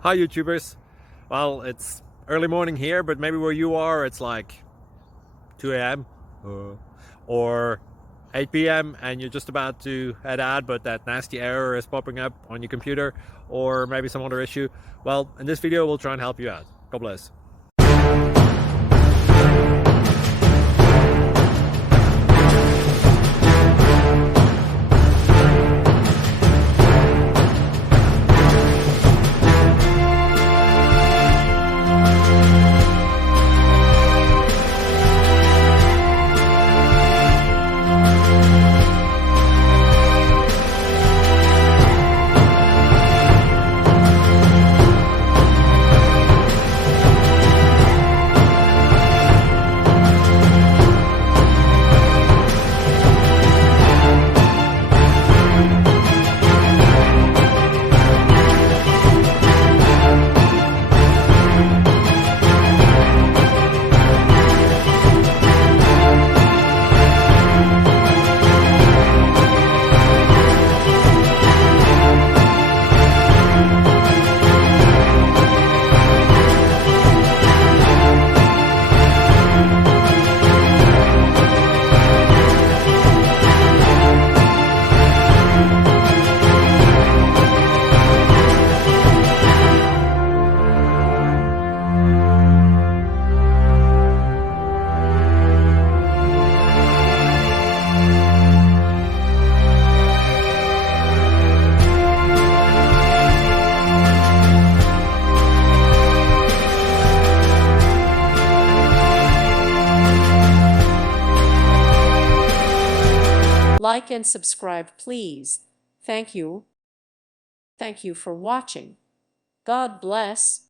Hi YouTubers. Well, it's early morning here, but maybe where you are it's like 2 a.m. or 8 p.m. and you're just about to head out, but that nasty error is popping up on your computer, or maybe some other issue. Well, in this video we'll try and help you out. God bless. Like and subscribe, please. Thank you. Thank you for watching. God bless.